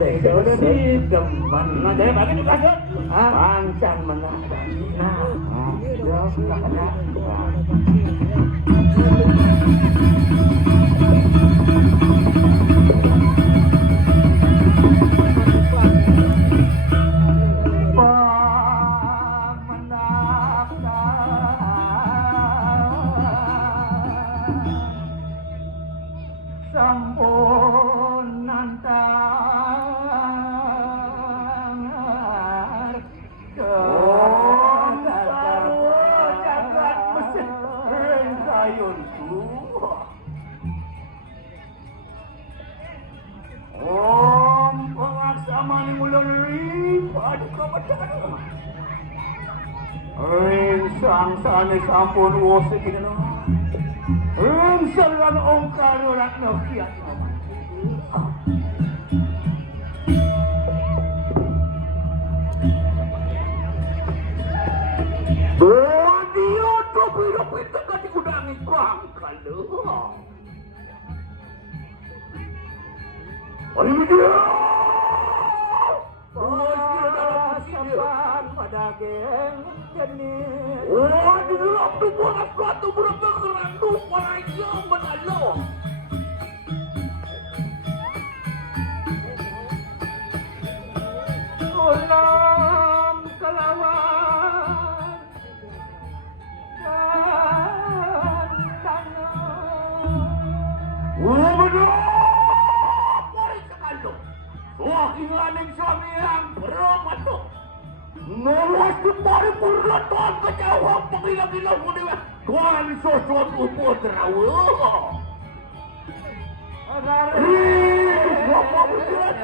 Si demen. Nah, jadi bagi di kasut. Pancang menang. Nah, terus ada. Sampun nantangar jagat mesin kayunku Om pengaksamani mulai pada kebetulan sang sane sampun wose kina Salan ongkar orang nafiat dia tu bila-bila kan digunakan bangkal Oli dia Sampan pada geng jenis di dalam tubuh suatu berapa kerandu para yang menalo Ulam kelawan dan tanah benar Mari sekali Wakingan yang suami yang beramato Nawas di paripurna Tuhan kejauhan panggilang-gilang mo diwa Tuhan sosot upo terawa Wapa bergerak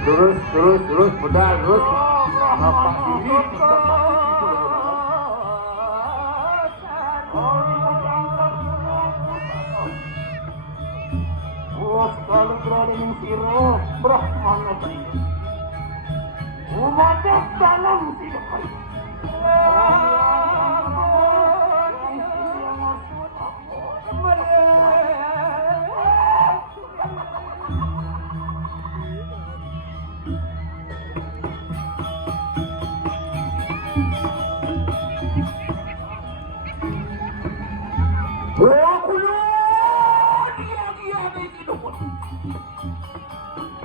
Terus, pedal, terus. Napak diri, kalau berada di siro, Brahman apa ini? Umat dalam tidak kaya.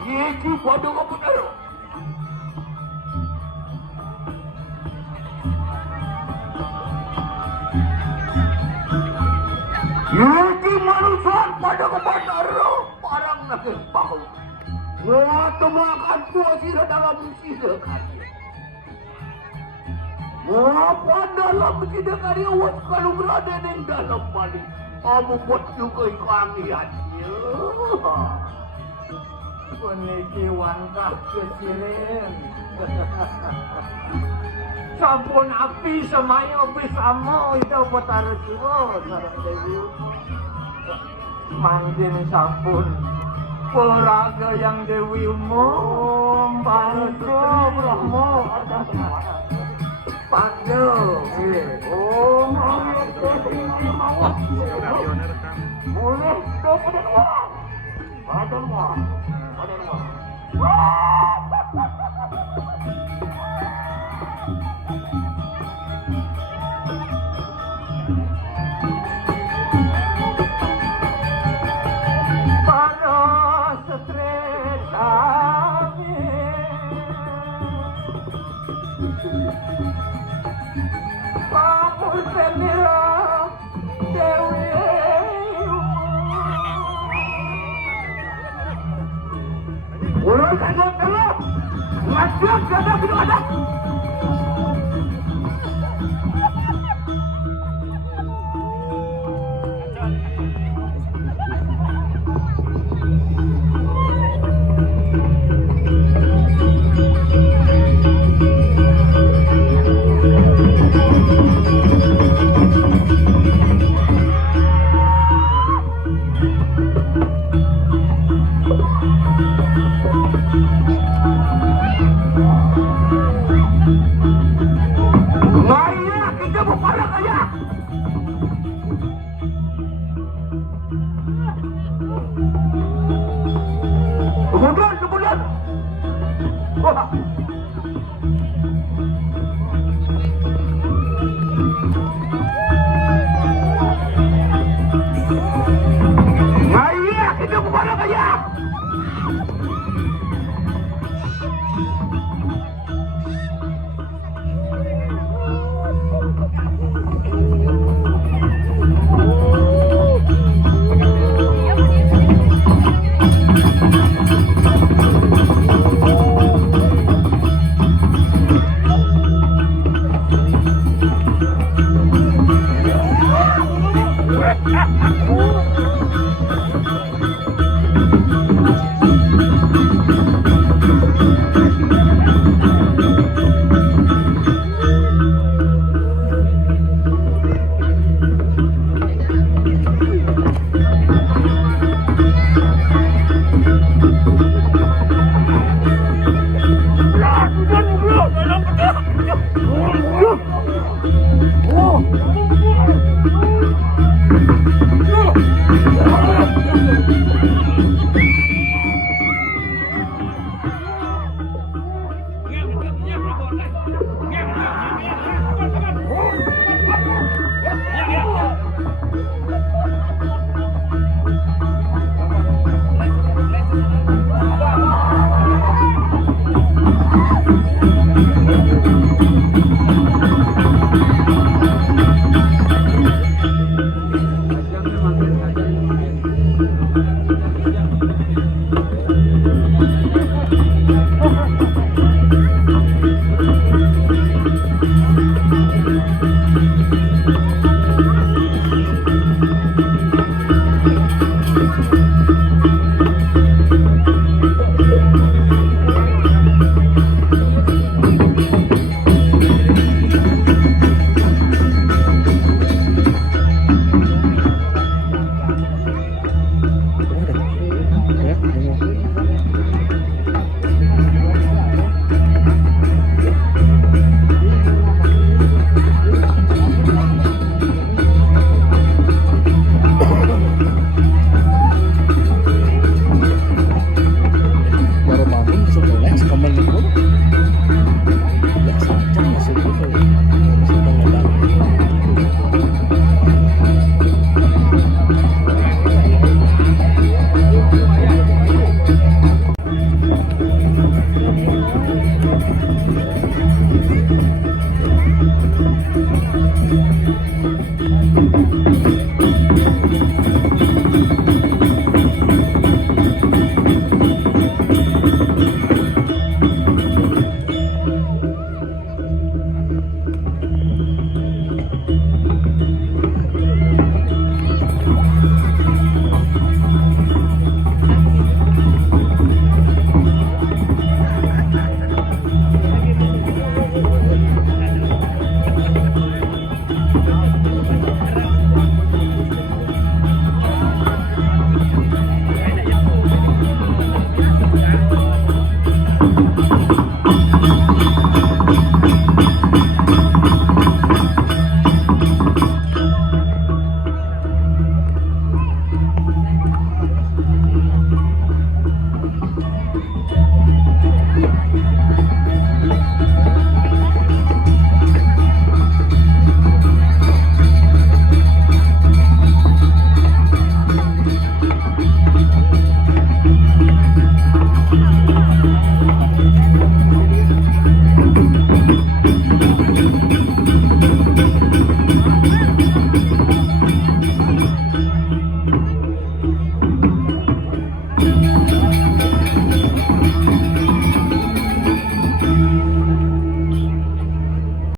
Iki pada apa taruh? Iki manusia pada apa taruh? Parang nakil pahu. Wah, temakan kuasira dalam sidakan. Wah, dalam sidakan awas kalau berada di dalam balik. Kamu buat juga kami-hatinya. Penikiwan kah kecilin Sampun api semayo bisamo itu putar suwo sarang dewi Manjin sampun peraga yang dewi umum Pandu Brahmo Pandu Mulai dapat uang Ada uang